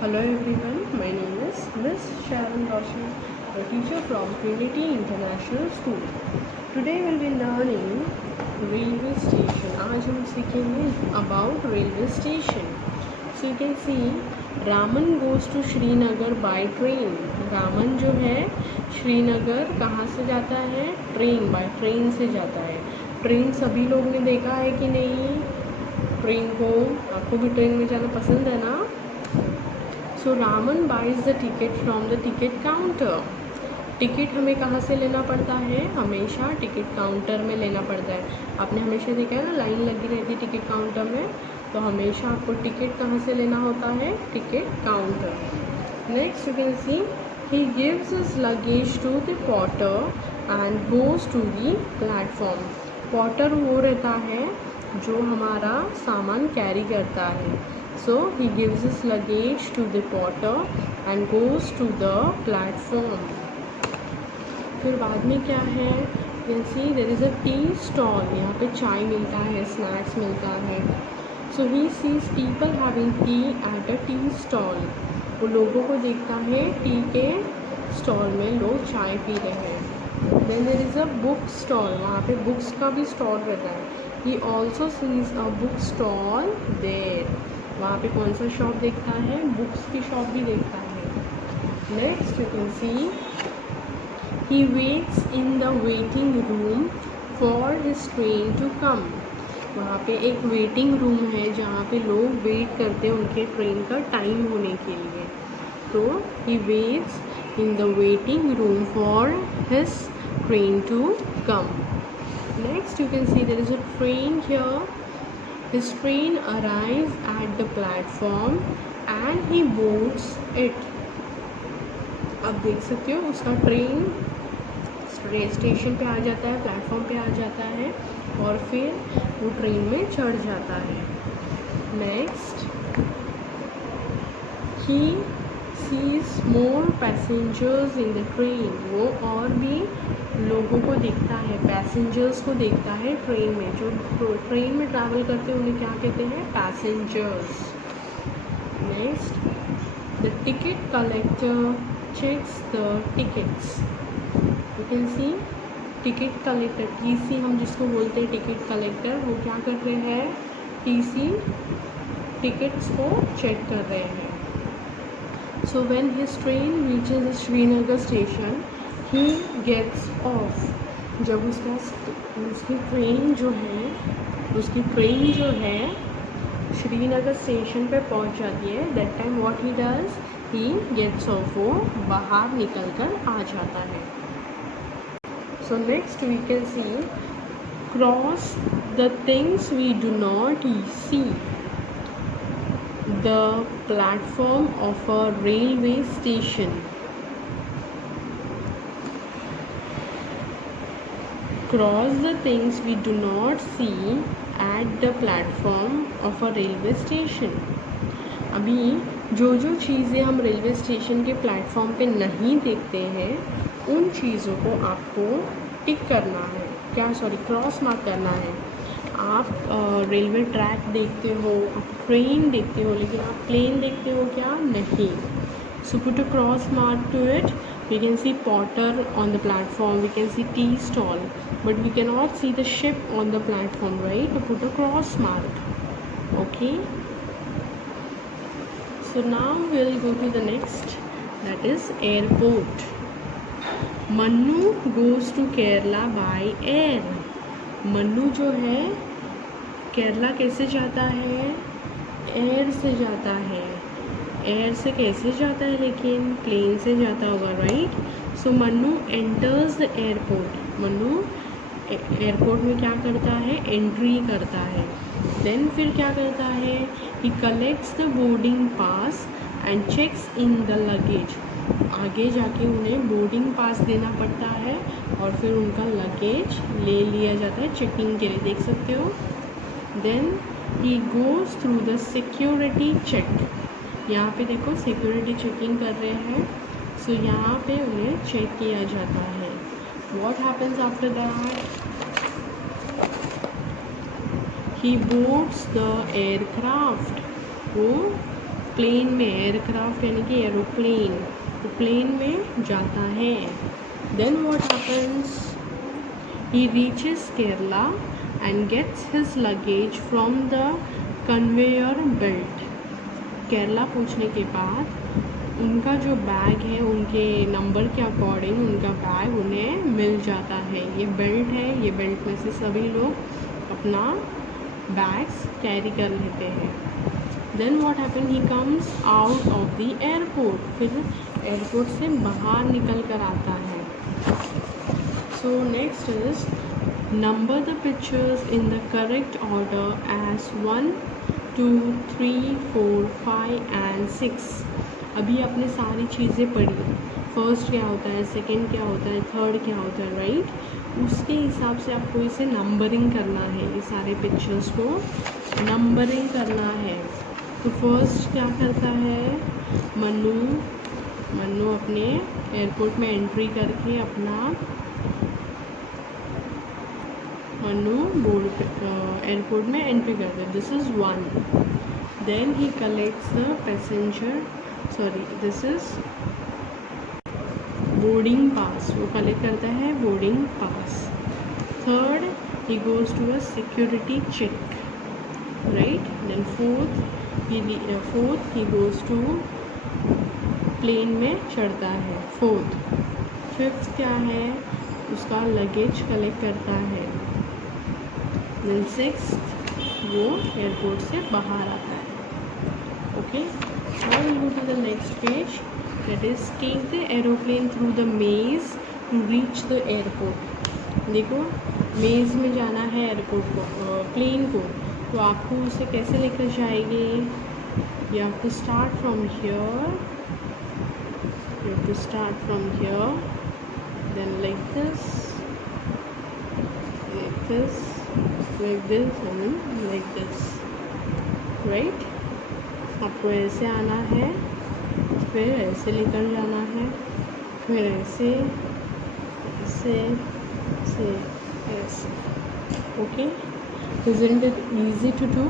Hello everyone, my name is Miss Sharon Roshan, a teacher from Trinity International School. Today we'll be learning railway station. आज हम सीखेंगे about railway station. So you can see Raman goes to Srinagar by train. Raman जो है श्रीनगर कहाँ से जाता है? Train, by train से जाता है. ट्रेन सभी लोग ने देखा है कि नहीं? ट्रेन को आपको भी ट्रेन में जाना पसंद है ना? So Raman buys the ticket from the ticket counter. Ticket हमें कहाँ से लेना पड़ता है? हमेशा टिकट काउंटर में लेना पड़ता है. आपने हमेशा देखा है ना, लाइन लगी रहती है टिकट काउंटर में, तो हमेशा आपको टिकट कहाँ से लेना होता है? Ticket counter. Next you can see he gives his luggage to the porter and goes to the platform. Porter वो रहता है जो हमारा सामान कैरी करता है. So he gives his luggage to the porter and goes to the platform. फिर बाद में क्या है? You can see there is a tea stall. यहाँ पे चाय मिलता है, स्नैक्स मिलता है. So he sees people having tea at a tea stall. वो लोगों को देखता है टी के स्टॉल में लोग चाय पी रहे हैं. Then there is a book stall. वहाँ पे बुक्स का भी स्टॉल रहता है. He also sees a book stall there. वहाँ पे कौन सा शॉप देखता है? बुक्स की शॉप भी देखता है. Next you can see he waits in the waiting room for his train to come. वहाँ पे एक वेटिंग रूम है जहाँ पे लोग वेट करते हैं उनके ट्रेन का टाइम होने के लिए. तो he waits in the waiting room for his train to come. Next you can see there is a train here. His train arrives at the platform and he boards it. अब देख सकते हो उसका train station पे आ जाता है, platform पे आ जाता है और फिर वो ट्रेन में चढ़ जाता है. Next he sees more passengers in the train. वो और भी लोगों को देखता है, पैसेंजर्स को देखता है ट्रेन में. जो ट्रेन में ट्रैवल करते हैं उन्हें क्या कहते हैं? Passengers. Next the ticket collector checks the tickets. You can see ticket collector, TC हम जिसको बोलते हैं टिकट कलेक्टर, वो क्या कर रहे हैं? टीसी टिकट्स को चेक कर रहे हैं. So when his train reaches Srinagar station he gets off. जब उसकी ट्रेन जो है श्रीनगर स्टेशन पे पहुंच जाती है, that time what he does, he gets off. वो बाहर निकल कर आ जाता है. So next we can see cross the things we do not see. The platform of a railway station. Cross the things we do not see at the platform of a railway station. अभी जो चीज़ें हम railway station के platform पे नहीं देखते हैं उन चीज़ों को आपको टिक करना है. क्रॉस मार्क करना है. आप रेलवे ट्रैक देखते हो, आप ट्रेन देखते हो, लेकिन आप प्लेन देखते हो क्या? नहीं. So put a cross mark to it. We can see porter on the platform, we can see tea stall, but we cannot see the ship on the platform, right? To put a cross mark. Okay, so now we'll go to the next, that is airport. Mannu goes to Kerala by air. Mannu जो है केरला कैसे जाता है? Air से जाता है. Air से कैसे जाता है? लेकिन प्लेन से जाता होगा, right? So Mannu enters the airport. Mannu airport में क्या करता है? एंट्री करता है. देन फिर क्या करता है? He collects the boarding pass and checks in the luggage. आगे जाके उन्हें बोर्डिंग पास देना पड़ता है और फिर उनका लगेज ले लिया जाता है चेकिंग के लिए. देख सकते हो. Then he goes through the security check. यहाँ पे देखो सिक्योरिटी चेकिंग कर रहे हैं. सो यहाँ पे उन्हें चेक किया जाता है. What happens after that? He boards the aircraft. वो प्लेन में, एयरक्राफ्ट यानी कि एरोप्लेन, तो प्लेन में जाता है। Then what happens, he reaches Kerala and gets his luggage from the conveyor belt. Kerala पहुंचने के बाद उनका जो बैग है उनके नंबर के अकॉर्डिंग उनका बैग उन्हें मिल जाता है। ये बेल्ट है, ये बेल्ट में से सभी लोग अपना बैग्स कैरी कर लेते हैं। Then what happen, he comes out of the airport, फिर एयरपोर्ट से बाहर निकल कर आता है। So next is number the pictures in the correct order as 1, 2, 3, 4, 5 and 6। अभी आपने सारी चीज़ें पढ़ी, फर्स्ट क्या होता है, सेकंड क्या होता है, थर्ड क्या होता है, राइट। उसके हिसाब से आपको इसे नंबरिंग करना है, ये सारे पिक्चर्स को नंबरिंग करना है। तो फर्स्ट क्या करता है, मन्नू अपने एयरपोर्ट में एंट्री करके अपना बोर्ड एयरपोर्ट में एंट्री करता है, this is 1। Then he collects the passenger, sorry this is boarding pass, वो कलेक्ट करता है boarding pass. Third, he goes to a security check, right. Then fourth he goes to plane में चढ़ता है, fourth. Fifth क्या है, उसका luggage collect करता है। देन सिक्स्थ, वो एयरपोर्ट से बाहर आता है। Okay, now we'll go to the next page, that is take the aeroplane through the maze to reach the airport। देखो मेज़ में जाना है एयरपोर्ट को, प्लेन को, तो आपको उसे कैसे लेकर जाएंगे, you have to start from here, then like this and like this, right। आपको ऐसे आना है, फिर ऐसे लेकर जाना है, फिर ऐसे ऐसे। Okay, isn't it easy to do?